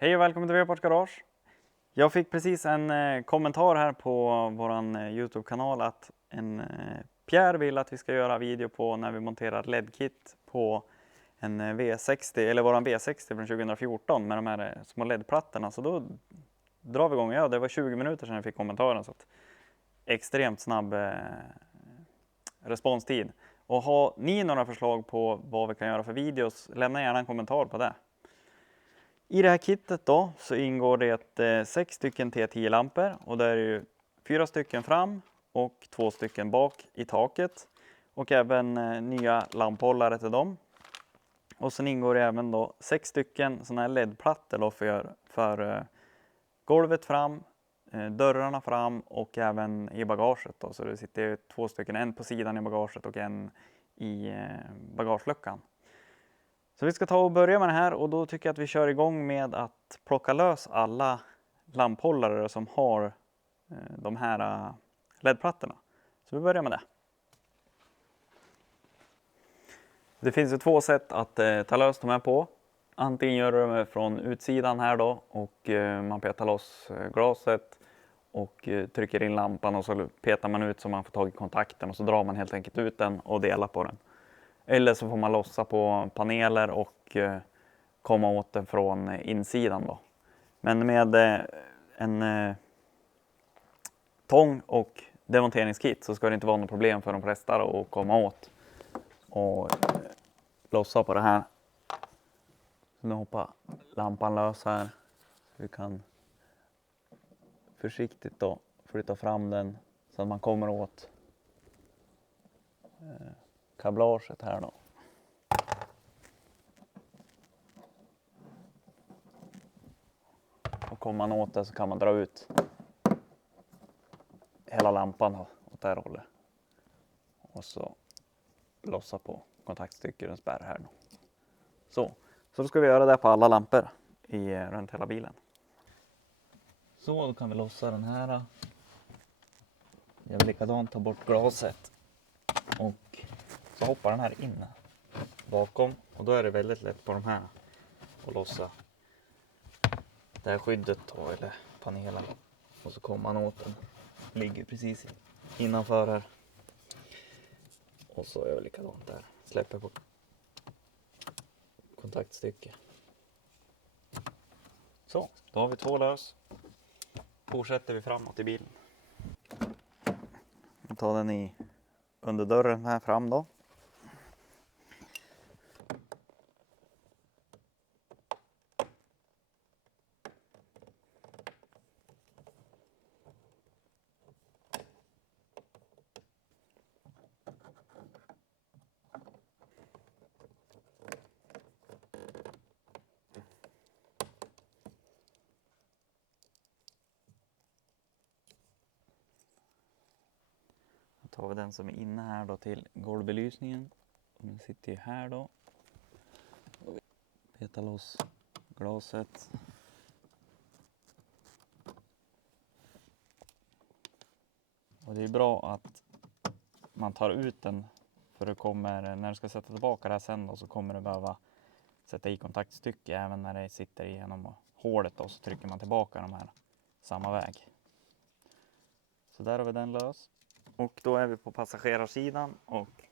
Hej och välkommen till Vepart Garage. Jag fick precis en kommentar här på våran Youtube-kanal att Pierre vill att vi ska göra video på när vi monterar LED-kit på en V60 eller våran V60 från 2014 med de här små LED-plattorna. Så då drar vi igång. Ja, det var 20 minuter sedan jag fick kommentaren, så att extremt snabb responstid. Och har ni några förslag på vad vi kan göra för videos, lämna gärna en kommentar på det. I det här kittet då så ingår det 6 stycken T10-lampor och där är ju 4 stycken fram och 2 stycken bak i taket. Och även nya lamphållare till dem. Och sen ingår det även då 6 stycken sådana här LED-plattor då för golvet fram, dörrarna fram och även i bagaget då. Så det sitter 2 stycken, en på sidan i bagaget och en i bagageluckan. Så vi ska ta och börja med det här, och då tycker jag att vi kör igång med att plocka lös alla lamphållare som har de här LED-plattorna. Så vi börjar med det. Det finns ju 2 sätt att ta lös de här på. Antingen gör du det från utsidan här då och man petar loss glaset och trycker in lampan och så petar man ut så man får tag i kontakten och så drar man helt enkelt ut den och delar på den. Eller så får man lossa på paneler och komma åt den från insidan då. Men med en tång och demonteringskit så ska det inte vara något problem för de flesta att komma åt och lossa på det här. Så nu hoppar lampan lös här. Vi kan försiktigt då flytta fram den så att man kommer åt kablaget här då. Och kommer man åt det så kan man dra ut hela lampan åt det här hållet. Och så lossa på kontaktstycken och spärr här då. Så då ska vi göra det på alla lampor runt hela bilen. Så då kan vi lossa den här. Jag vill likadant ta bort glaset. Och så hoppar den här in bakom. Och då är det väldigt lätt på de här att lossa det här skyddet då, eller panelen. Och så kommer man åt den. Ligger precis innanför här. Och så gör jag likadant där. Släpper på kontaktstycke. Så, då har vi 2 lös. Fortsätter vi framåt i bilen. Jag tar den i underdörren här fram då. Då tar vi den som är inne här då till golvbelysningen. Den sitter ju här då. Petar loss glaset. Och det är bra att man tar ut den, för det kommer, när du ska sätta tillbaka det här sen då, så kommer du behöva sätta i kontaktstycke även när det sitter igenom hålet då, så trycker man tillbaka de här samma väg. Så där har vi den lös. Och då är vi på passagerarsidan och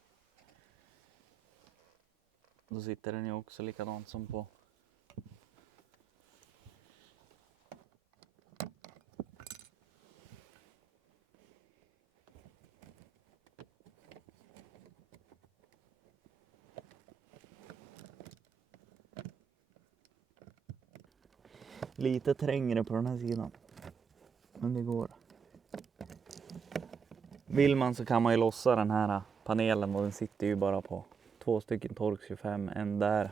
då sitter den ju också likadant som på lite trängre på den här sidan. Men det går. Vill man så kan man ju lossa den här panelen, och den sitter ju bara på 2 stycken Torx 25, en där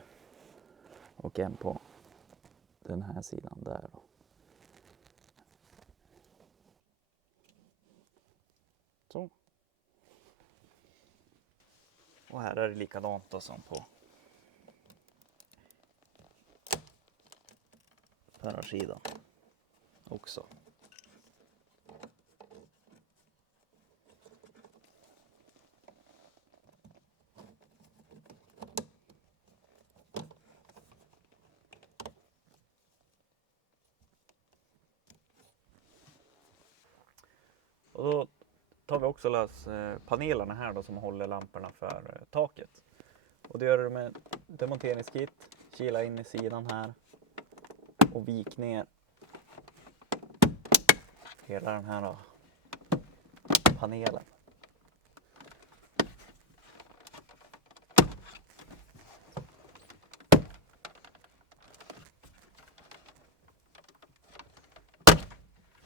och en på den här sidan där då. Så. Och här är det likadant då som på förarsidan också. Och då tar vi också lös panelerna här då som håller lamporna för taket. Och det gör du med demonteringskit, kila in i sidan här och vik ner hela den här då, panelen.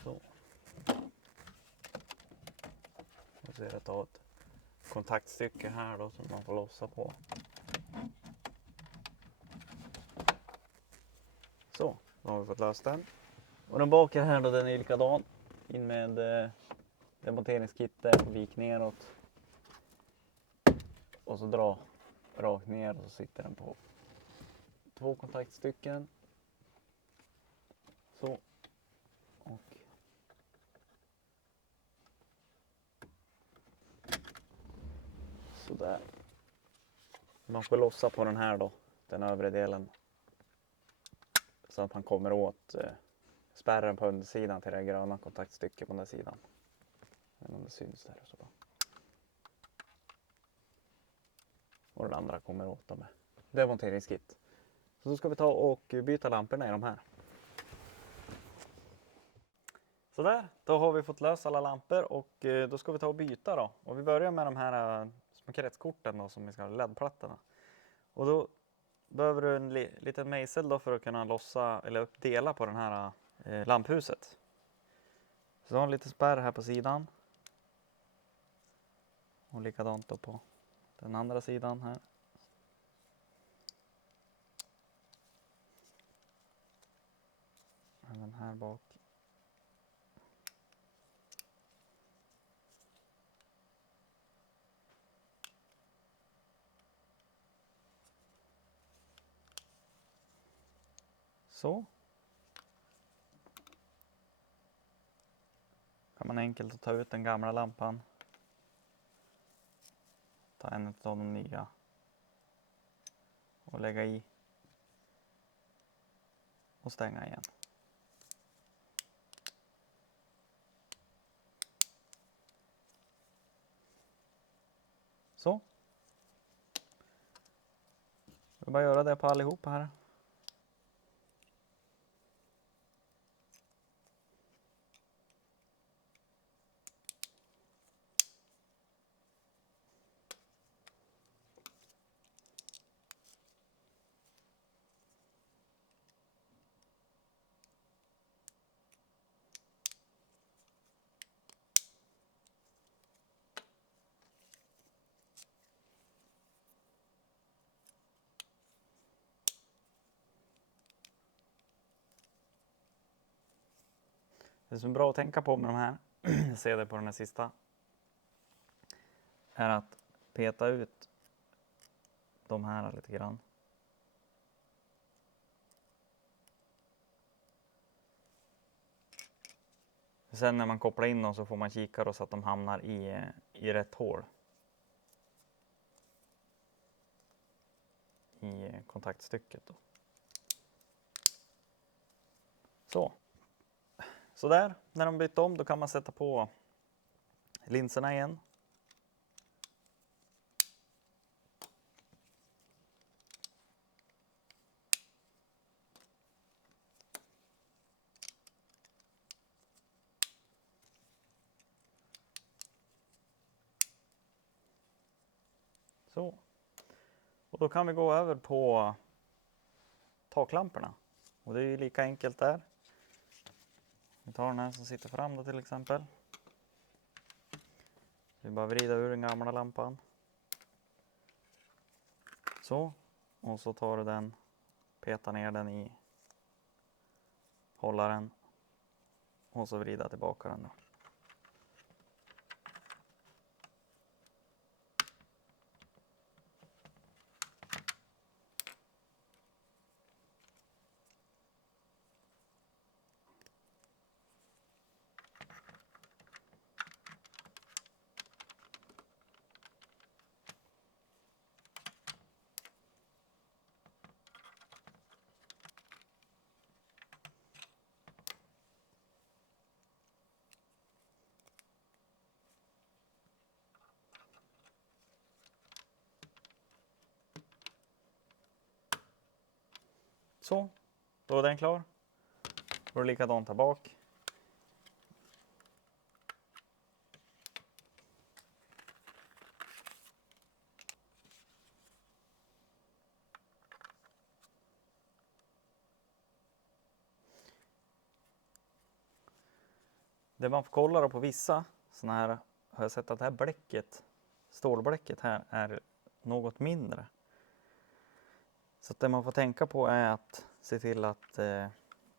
Så. Och så är det att ta ett kontaktstycke här då som man får lossa på. Så, då har vi fått löst den. Och den bakre här då, den är likadan. In med demonteringskittet, vik neråt. Och så dra rakt ner och så sitter den på 2 kontaktstycken. Så. Och sådär. Man får lossa på den här då, den övre delen. Så att man kommer åt spärren på undersidan till det gröna kontaktstycket på den sidan. Men om det syns där så bra. Och den andra kommer åt dem med demonteringskit. Så då ska vi ta och byta lamporna i de här. Sådär, då har vi fått lösa alla lampor och då ska vi ta och byta då. Och vi börjar med de här små kretskorten då som vi ska ha, LED-plattorna. Och då behöver du en liten mejsel då för att kunna lossa eller dela på den här lamphuset. Så har en liten spärr här på sidan. Och likadant då på den andra sidan här. Även här bak. Så. Kan man enkelt ta ut den gamla lampan. Ta en av de nya. Och lägga i. Och stänga igen. Så. Jag bara göra det på allihopa här. Det som är bra att tänka på med de här, jag ser det på den här sista, är att peta ut de här lite grann. Sen när man kopplar in dem så får man kika då så att de hamnar i rätt hål. I kontaktstycket då. Så där, när de bytt om då kan man sätta på linserna igen. Så. Och då kan vi gå över på taklamporna. Och det är ju lika enkelt där. Vi tar den här som sitter fram då till exempel. Vi bara vrida ur den gamla lampan. Så. Och så tar du den, petar ner den i hållaren. Och så vrida tillbaka den då. Så, då är den klar. Då är det likadant här bak. Det man får kolla då på vissa såna här, har jag sett att det här bläcket, stålbläcket här, är något mindre. Så att det man får tänka på är att se till att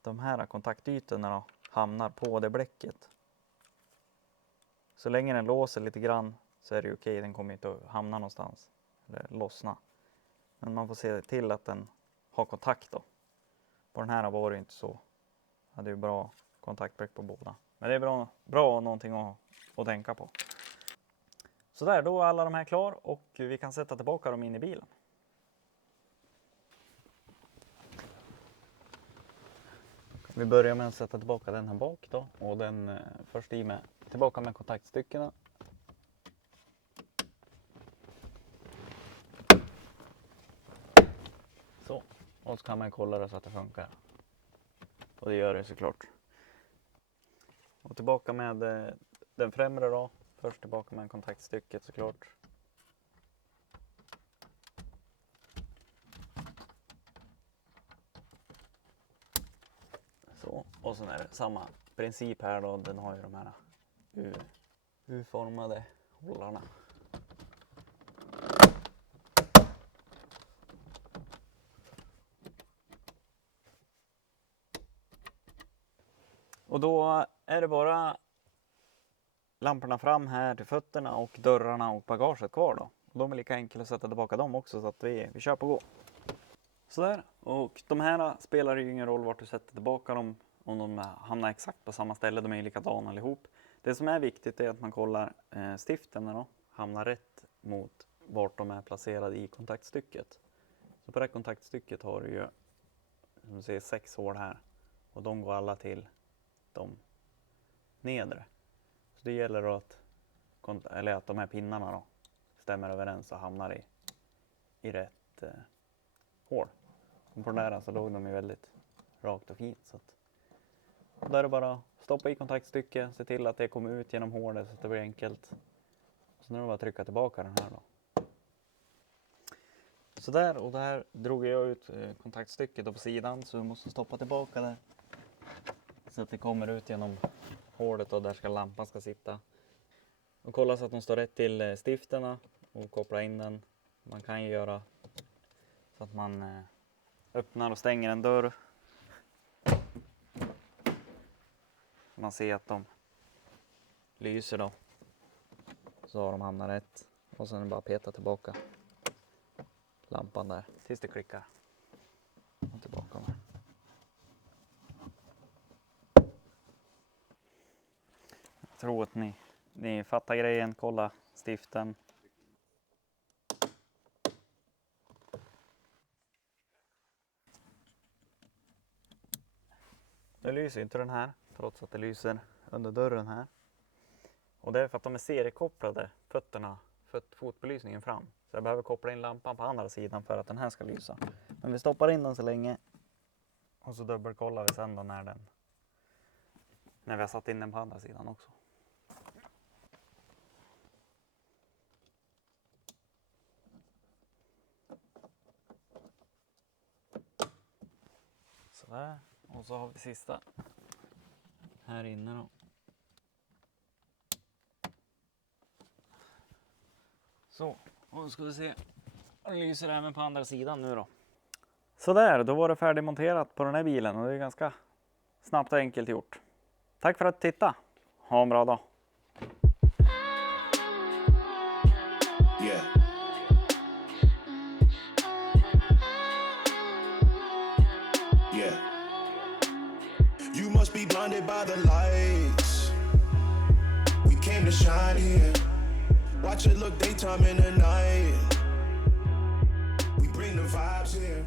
de här kontaktytorna då hamnar på det bläcket. Så länge den låser lite grann så är det okej, den kommer inte att hamna någonstans eller lossna. Men man får se till att den har kontakt då. På den här var det inte så. Hade ju bra kontaktbläck på båda. Men det är bra någonting att tänka på. Så där, då är alla de här klar och vi kan sätta tillbaka dem in i bilen. Vi börjar med att sätta tillbaka den här bak då. Och den först tillbaka med kontaktstyckena. Så, och så kan man kolla det så att det funkar. Och det gör det såklart. Och tillbaka med den främre då. Först tillbaka med kontaktstycket såklart. Så, och sen är det samma princip här då. Den har ju de här U-formade hållarna. Och då är det bara lamporna fram här till fötterna och dörrarna och bagaget kvar då. Och de är lika enkla att sätta tillbaka dem också så att vi kör på gå. Sådär, och de här spelar ju ingen roll vart du sätter tillbaka dem om de hamnar exakt på samma ställe, de är likadana allihop. Det som är viktigt är att man kollar stiften då, hamnar rätt mot vart de är placerade i kontaktstycket. Så på det här kontaktstycket har du ju, som du ser, 6 hål här och de går alla till de nedre. Så det gäller då att de här pinnarna då stämmer överens och hamnar i rätt hål. Och på den där så låg de ju väldigt rakt och fint. Så att, och där är det bara att stoppa i kontaktstycket, se till att det kommer ut genom hålet så att det blir enkelt. Så nu är det bara att trycka tillbaka den här då. Så där, och där drog jag ut kontaktstycket på sidan så vi måste stoppa tillbaka det. Så att det kommer ut genom hålet och där ska lampan sitta. Och kolla så att de står rätt till stifterna och koppla in den. Man kan ju göra så att man öppnar och stänger en dörr. Man ser att de lyser då. Så har de hamnat rätt. Och sen är det bara att peta tillbaka lampan där tills det klickar. Och tillbaka med. Jag tror att ni fattar grejen. Kolla stiften. Nu lyser inte den här trots att det lyser under dörren här. Och det är för att de är seriekopplade fötterna, fotbelysningen fram. Så jag behöver koppla in lampan på andra sidan för att den här ska lysa. Men vi stoppar in den så länge. Och så dubbelkollar vi sen då när vi har satt in den på andra sidan också. Sådär. Och så har vi sista här inne då. Så, och då ska vi se. Det lyser även på andra sidan nu då. Sådär, då var det färdigmonterat på den här bilen och det är ganska snabbt och enkelt gjort. Tack för att du tittade. Ha en bra dag. You must be blinded by the lights. We came to shine here. Watch it look daytime in the night. We bring the vibes here.